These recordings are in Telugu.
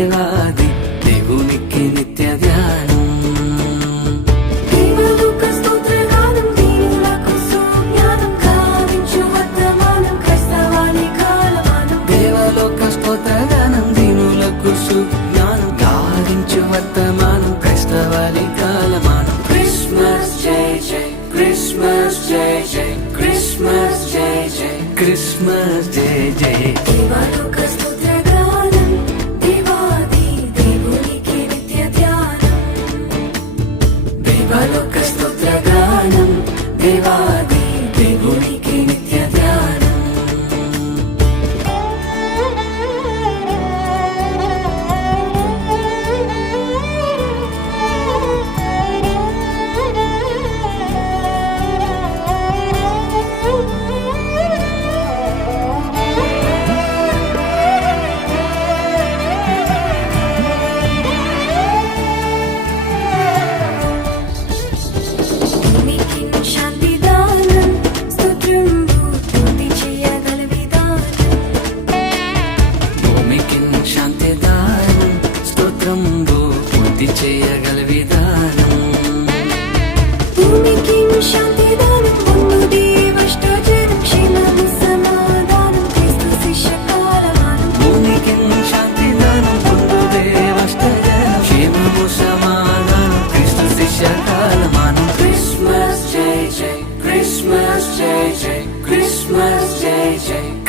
தேவாதி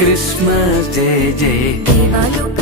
క్రిస్మస్ జయ జయ.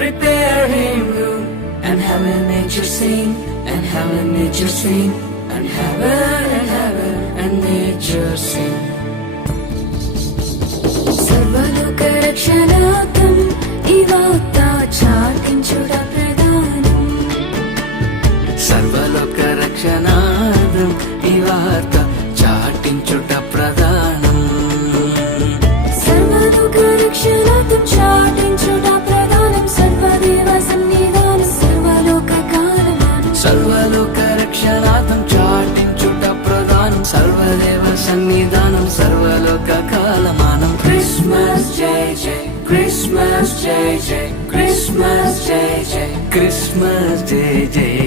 preparing room and heaven nature sing and heaven nature sing and heaven and heaven and nature sing. దేవ సన్నిధానం సర్వలోక కాలమానం. క్రిస్మస్ జై జై క్రిస్మస్ జై జై క్రిస్మస్ జై జై. క్రిస్మస్ జై జై.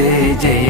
day, day.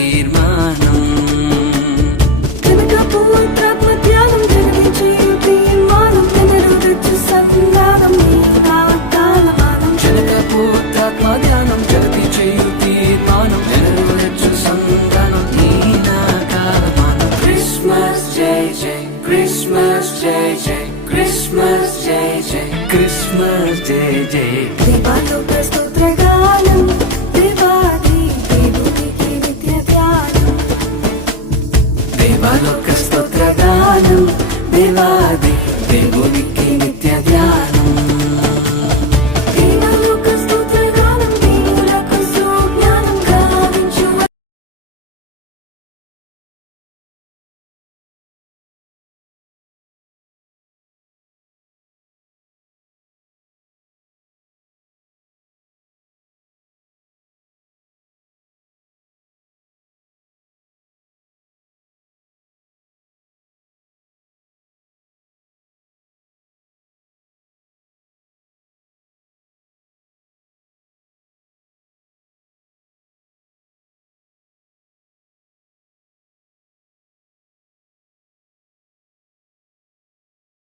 தேவாதி.